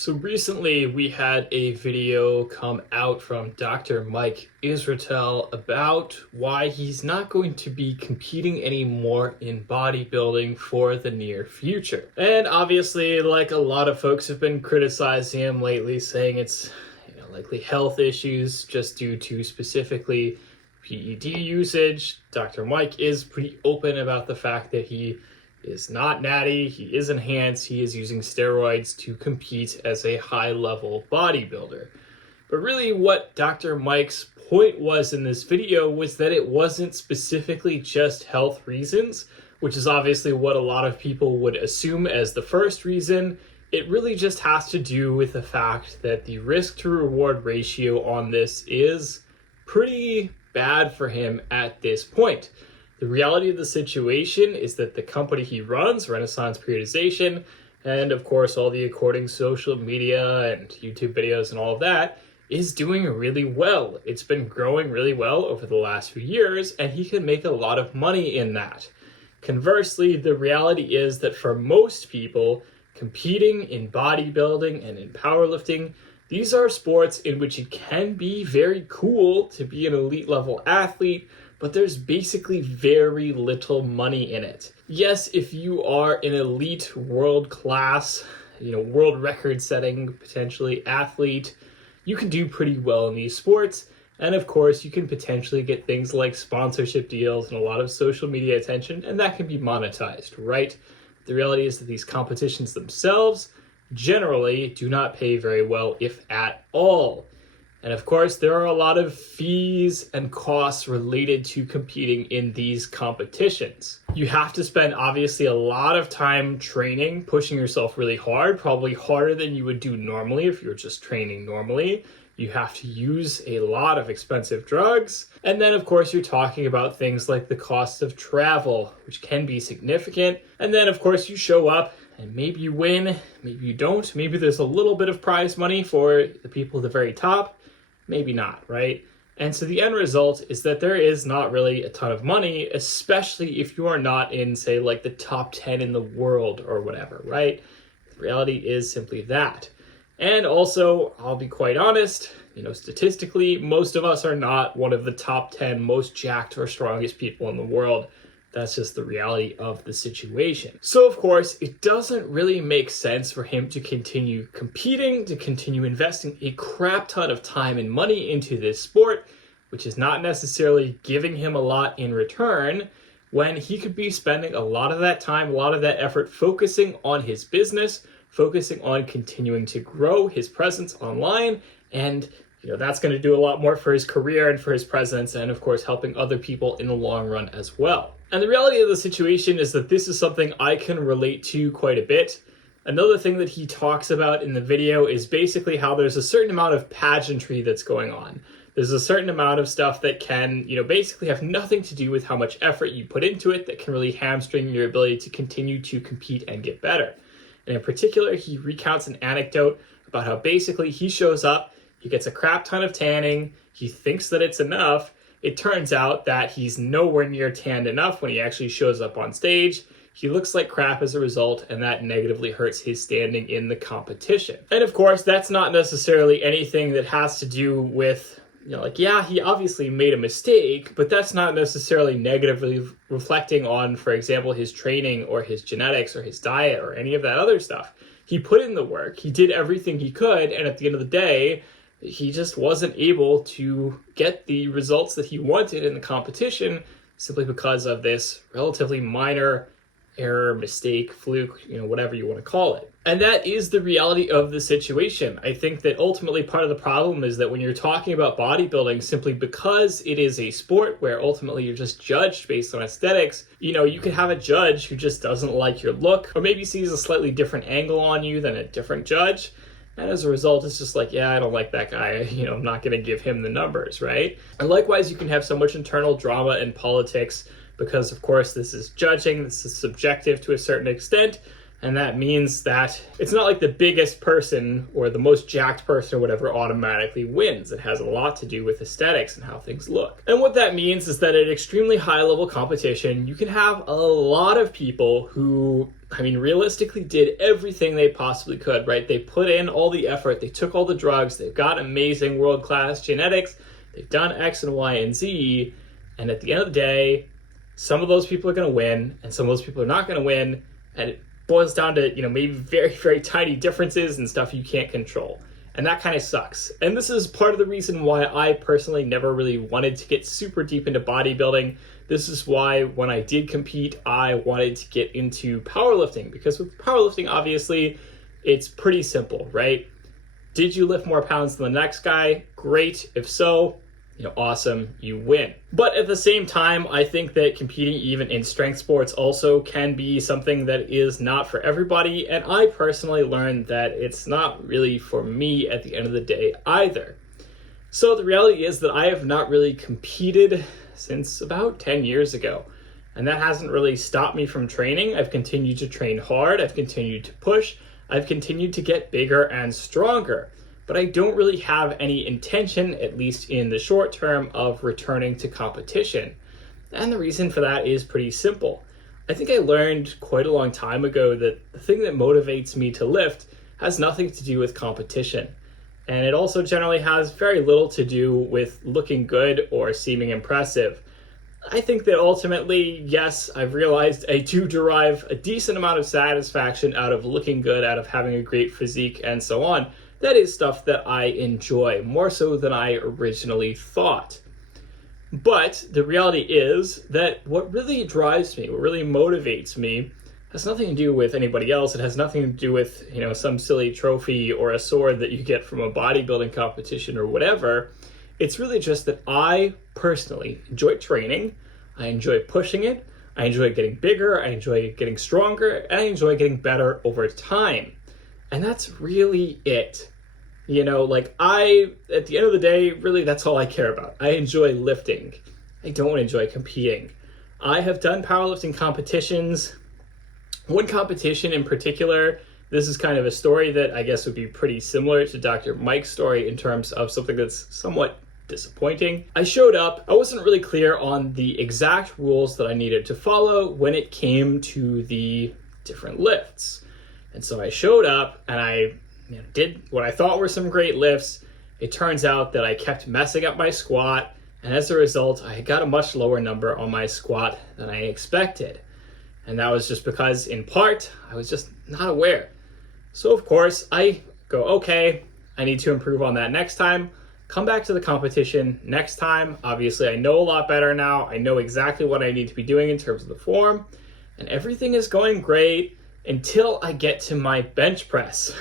So recently we had a video come out from Dr. Mike Israetel about why he's not going to be competing anymore in bodybuilding for the near future. And obviously, like a lot of folks have been criticizing him lately, saying it's likely health issues just due to specifically PED usage. Dr. Mike is pretty open about the fact that he is not natty, he is enhanced, he is using steroids to compete as a high-level bodybuilder. But really what Dr. Mike's point was in this video was that it wasn't specifically just health reasons, which is obviously what a lot of people would assume as the first reason. It really just has to do with the fact that the risk to reward ratio on this is pretty bad for him at this point. The reality of the situation is that the company he runs, Renaissance Periodization, and of course all the according social media and YouTube videos and all of that, is doing really well. It's been growing really well over the last few years, and he can make a lot of money in that. Conversely, the reality is that for most people, competing in bodybuilding and in powerlifting, these are sports in which it can be very cool to be an elite level athlete, but there's basically very little money in it. Yes, if you are an elite world class, world record setting, potentially athlete, you can do pretty well in these sports. And of course, you can potentially get things like sponsorship deals and a lot of social media attention, and that can be monetized, right? The reality is that these competitions themselves generally do not pay very well, if at all. And of course, there are a lot of fees and costs related to competing in these competitions. You have to spend obviously a lot of time training, pushing yourself really hard, probably harder than you would do normally if you're just training normally. You have to use a lot of expensive drugs. And then of course, you're talking about things like the cost of travel, which can be significant. And then of course, you show up and maybe you win, maybe you don't. Maybe there's a little bit of prize money for the people at the very top. Maybe not, right? And so the end result is that there is not really a ton of money, especially if you are not in, say, like the top 10 in the world or whatever, right? The reality is simply that. And also, I'll be quite honest, statistically, most of us are not one of the top 10 most jacked or strongest people in the world. That's just the reality of the situation. So of course, it doesn't really make sense for him to continue competing, to continue investing a crap ton of time and money into this sport, which is not necessarily giving him a lot in return, when he could be spending a lot of that time, a lot of that effort focusing on his business, focusing on continuing to grow his presence online, and that's going to do a lot more for his career and for his presence, and of course helping other people in the long run as well. And the reality of the situation is that this is something I can relate to quite a bit. Another thing that he talks about in the video is basically how there's a certain amount of pageantry that's going on. There's a certain amount of stuff that can, basically have nothing to do with how much effort you put into it that can really hamstring your ability to continue to compete and get better. And in particular, he recounts an anecdote about how basically he shows up, he gets a crap ton of tanning, he thinks that it's enough. It turns out that he's nowhere near tanned enough when he actually shows up on stage. He looks like crap as a result, and that negatively hurts his standing in the competition. And of course, that's not necessarily anything that has to do with, he obviously made a mistake, but that's not necessarily negatively reflecting on, for example, his training or his genetics or his diet or any of that other stuff. He put in the work, he did everything he could, and at the end of the day, he just wasn't able to get the results that he wanted in the competition simply because of this relatively minor error, mistake, fluke, whatever you want to call it. And that is the reality of the situation. I think that ultimately part of the problem is that when you're talking about bodybuilding, simply because it is a sport where ultimately you're just judged based on aesthetics, you could have a judge who just doesn't like your look or maybe sees a slightly different angle on you than a different judge. And as a result, it's just like, I don't like that guy. I'm not going to give him the numbers, right? And likewise, you can have so much internal drama and politics because, of course, this is judging. This is subjective to a certain extent. And that means that it's not like the biggest person or the most jacked person or whatever automatically wins. It has a lot to do with aesthetics and how things look. And what that means is that at extremely high level competition, you can have a lot of people who I mean, realistically did everything they possibly could, right? They put in all the effort, they took all the drugs, they've got amazing world-class genetics, they've done X and Y and Z, and at the end of the day, some of those people are going to win, and some of those people are not going to win, and it boils down to, maybe very, very tiny differences and stuff you can't control. And that kind of sucks. And this is part of the reason why I personally never really wanted to get super deep into bodybuilding. This is why when I did compete, I wanted to get into powerlifting, because with powerlifting, obviously, it's pretty simple, right? Did you lift more pounds than the next guy? Great. If so, awesome, you win. But at the same time, I think that competing even in strength sports also can be something that is not for everybody. And I personally learned that it's not really for me at the end of the day either. So the reality is that I have not really competed since about 10 years ago. And that hasn't really stopped me from training. I've continued to train hard. I've continued to push. I've continued to get bigger and stronger. But I don't really have any intention, at least in the short term, of returning to competition. And the reason for that is pretty simple. I think I learned quite a long time ago that the thing that motivates me to lift has nothing to do with competition. And it also generally has very little to do with looking good or seeming impressive. I think that ultimately, yes, I've realized I do derive a decent amount of satisfaction out of looking good, out of having a great physique, and so on. That is stuff that I enjoy, more so than I originally thought. But the reality is that what really drives me, what really motivates me, has nothing to do with anybody else. It has nothing to do with, some silly trophy or a sword that you get from a bodybuilding competition or whatever. It's really just that I personally enjoy training. I enjoy pushing it. I enjoy getting bigger. I enjoy getting stronger. And I enjoy getting better over time. And that's really it. At the end of the day, really, that's all I care about. I enjoy lifting. I don't enjoy competing. I have done powerlifting competitions. One competition in particular, this is kind of a story that I guess would be pretty similar to Dr. Mike's story in terms of something that's somewhat disappointing. I showed up. I wasn't really clear on the exact rules that I needed to follow when it came to the different lifts. And so I showed up and I did what I thought were some great lifts. It turns out that I kept messing up my squat, and as a result, I got a much lower number on my squat than I expected. And that was just because, in part, I was just not aware. So of course, I go, okay, I need to improve on that next time. Come back to the competition next time. Obviously, I know a lot better now. I know exactly what I need to be doing in terms of the form, and everything is going great until I get to my bench press.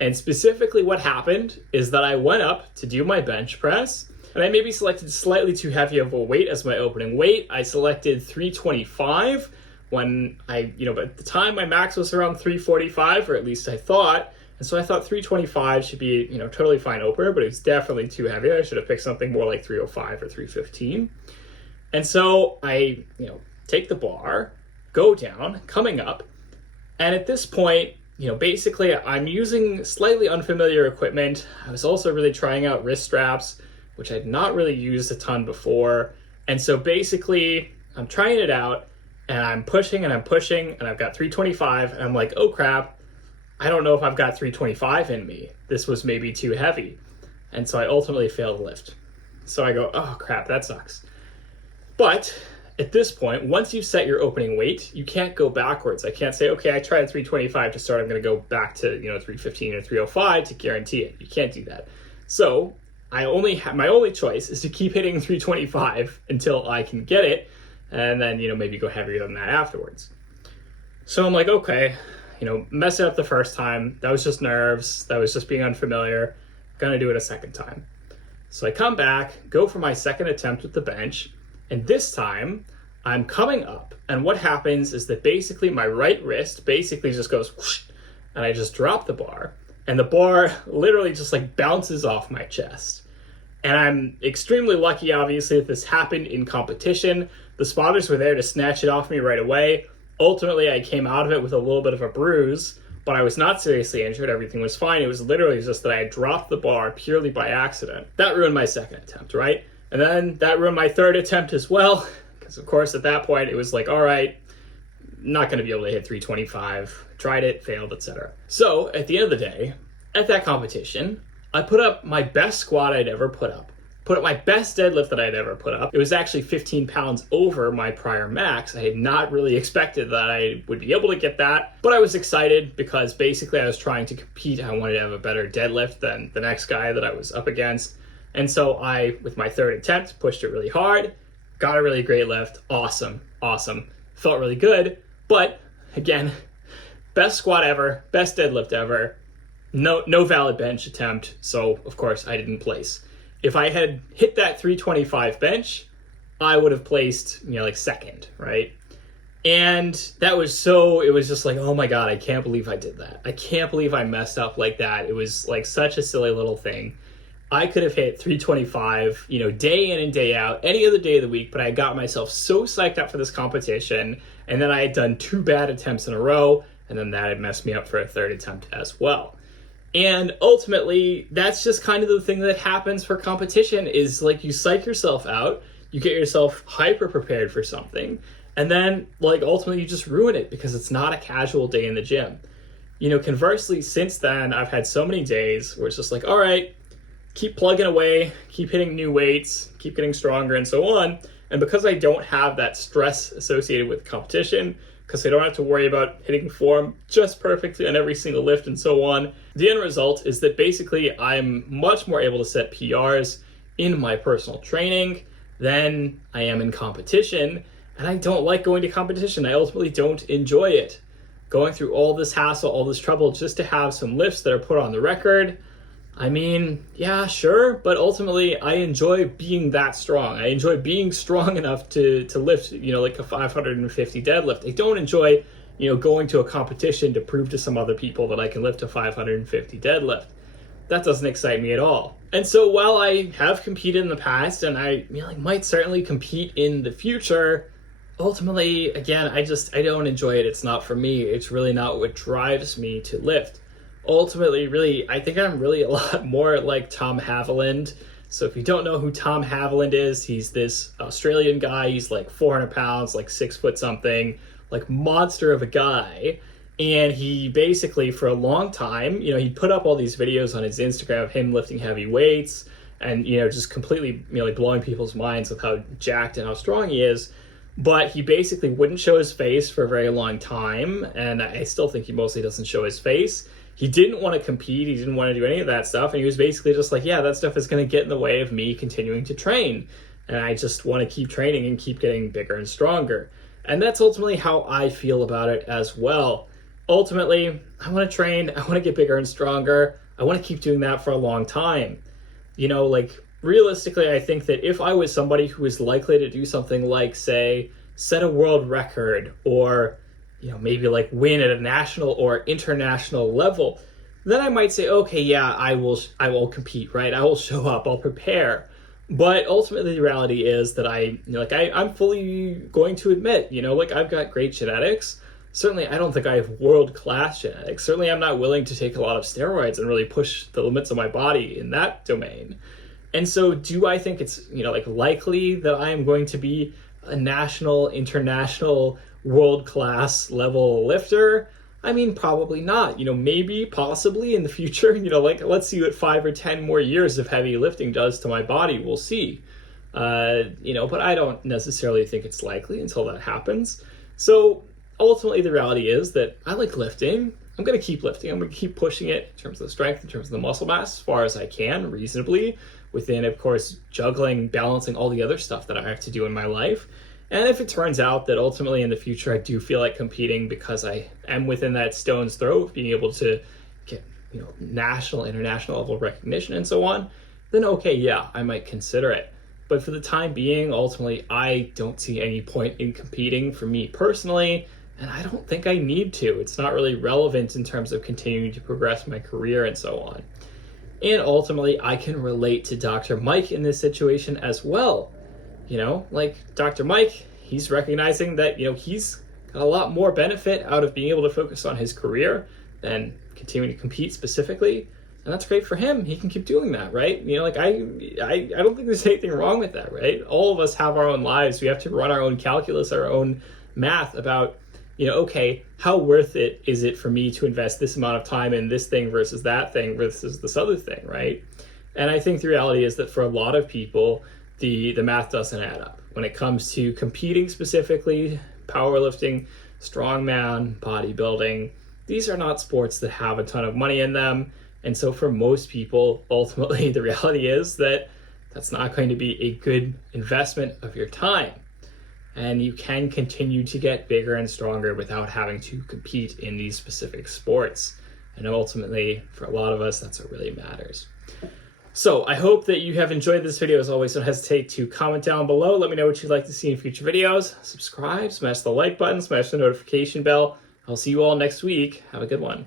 And specifically what happened is that I went up to do my bench press, and I maybe selected slightly too heavy of a weight as my opening weight. I selected 325 when but at the time my max was around 345, or at least I thought. And so I thought 325 should be, totally fine opener, but it was definitely too heavy. I should have picked something more like 305 or 315. And so I, take the bar, go down, coming up, and at this point, basically I'm using slightly unfamiliar equipment. I was also really trying out wrist straps, which I'd not really used a ton before. And so basically I'm trying it out and I'm pushing and I've got 325 and I'm like, oh crap, I don't know if I've got 325 in me. This was maybe too heavy. And so I ultimately failed to lift. So I go, oh crap, that sucks. But at this point, once you've set your opening weight, you can't go backwards. I can't say, okay, I tried 325 to start. I'm going to go back to, 315 or 305 to guarantee it. You can't do that. So my only choice is to keep hitting 325 until I can get it. And then, maybe go heavier than that afterwards. So I'm like, okay, mess it up the first time. That was just nerves. That was just being unfamiliar. Gonna do it a second time. So I come back, go for my second attempt with the bench. And this time, I'm coming up, and what happens is that basically my right wrist basically just goes whoosh, and I just drop the bar, and the bar literally just bounces off my chest. And I'm extremely lucky, obviously, that this happened in competition. The spotters were there to snatch it off me right away. Ultimately, I came out of it with a little bit of a bruise, but I was not seriously injured. Everything was fine. It was literally just that I had dropped the bar purely by accident. That ruined my second attempt, right? And then that ruined my third attempt as well, because of course at that point it was like, all right, not going to be able to hit 325. Tried it, failed, etc. So at the end of the day, at that competition, I put up my best squat I'd ever put up my best deadlift that I'd ever put up. It was actually 15 pounds over my prior max. I had not really expected that I would be able to get that, but I was excited because basically I was trying to compete. I wanted to have a better deadlift than the next guy that I was up against. And so I, with my third attempt, pushed it really hard, got a really great lift. Awesome. Felt really good. But again, best squat ever, best deadlift ever, no valid bench attempt. So of course I didn't place. If I had hit that 325 bench, I would have placed, like second, right? And that was it was just like, oh my God, I can't believe I did that. I can't believe I messed up like that. It was like such a silly little thing. I could have hit 325, day in and day out, any other day of the week, but I got myself so psyched up for this competition, and then I had done 2 bad attempts in a row, and then that had messed me up for a third attempt as well. And ultimately, that's just kind of the thing that happens for competition is like you psych yourself out, you get yourself hyper prepared for something, and then ultimately you just ruin it because it's not a casual day in the gym. Conversely, since then, I've had so many days where it's just like, all right, keep plugging away, keep hitting new weights, keep getting stronger and so on. And because I don't have that stress associated with competition, because I don't have to worry about hitting form just perfectly on every single lift and so on, the end result is that basically I'm much more able to set PRs in my personal training than I am in competition. And I don't like going to competition. I ultimately don't enjoy it. Going through all this hassle, all this trouble just to have some lifts that are put on the record, I mean, yeah, sure, but ultimately I enjoy being that strong. I enjoy being strong enough to lift, like a 550 deadlift. I don't enjoy, going to a competition to prove to some other people that I can lift a 550 deadlift. That doesn't excite me at all. And so while I have competed in the past and I might certainly compete in the future, ultimately, again, I don't enjoy it. It's not for me. It's really not what drives me to lift. Ultimately, really, I think I'm really a lot more like Tom Haviland. So if you don't know who Tom Haviland is, he's this Australian guy. He's like 400 pounds, like 6 foot something, like monster of a guy. And he basically, for a long time, he put up all these videos on his Instagram of him lifting heavy weights and, just completely, blowing people's minds with how jacked and how strong he is. But he basically wouldn't show his face for a very long time. And I still think he mostly doesn't show his face. He didn't want to compete. He didn't want to do any of that stuff. And he was basically just like, yeah, that stuff is going to get in the way of me continuing to train. And I just want to keep training and keep getting bigger and stronger. And that's ultimately how I feel about it as well. Ultimately, I want to train. I want to get bigger and stronger. I want to keep doing that for a long time. Realistically, I think that if I was somebody who was likely to do something like, say, set a world record or maybe win at a national or international level, then I might say, okay, yeah, I will compete, right? I will show up, I'll prepare. But ultimately the reality is that I'm fully going to admit, I've got great genetics. Certainly, I don't think I have world-class genetics. Certainly, I'm not willing to take a lot of steroids and really push the limits of my body in that domain. And so do I think it's, likely that I am going to be a national, international, world-class level lifter? I mean, probably not. Maybe, possibly in the future, let's see what 5 or 10 more years of heavy lifting does to my body. We'll see. But I don't necessarily think it's likely until that happens. So ultimately, the reality is that I like lifting. I'm going to keep lifting. I'm going to keep pushing it in terms of the strength, in terms of the muscle mass, as far as I can, reasonably, within, of course, juggling, balancing all the other stuff that I have to do in my life. And if it turns out that ultimately in the future I do feel like competing because I am within that stone's throw of being able to get, national, international level recognition and so on, then okay, yeah, I might consider it. But for the time being, ultimately, I don't see any point in competing for me personally, and I don't think I need to. It's not really relevant in terms of continuing to progress my career and so on. And ultimately, I can relate to Dr. Mike in this situation as well. Dr. Mike, he's recognizing that, he's got a lot more benefit out of being able to focus on his career than continuing to compete specifically. And that's great for him. He can keep doing that, right? I don't think there's anything wrong with that, right? All of us have our own lives. We have to run our own calculus, our own math about, okay, how worth it is it for me to invest this amount of time in this thing versus that thing versus this other thing, right? And I think the reality is that for a lot of people, the math doesn't add up. When it comes to competing specifically, powerlifting, strongman, bodybuilding, these are not sports that have a ton of money in them. And so for most people, ultimately, the reality is that that's not going to be a good investment of your time. And you can continue to get bigger and stronger without having to compete in these specific sports. And ultimately, for a lot of us, that's what really matters. So I hope that you have enjoyed this video. As always, don't hesitate to comment down below. Let me know what you'd like to see in future videos. Subscribe, smash the like button, smash the notification bell. I'll see you all next week. Have a good one.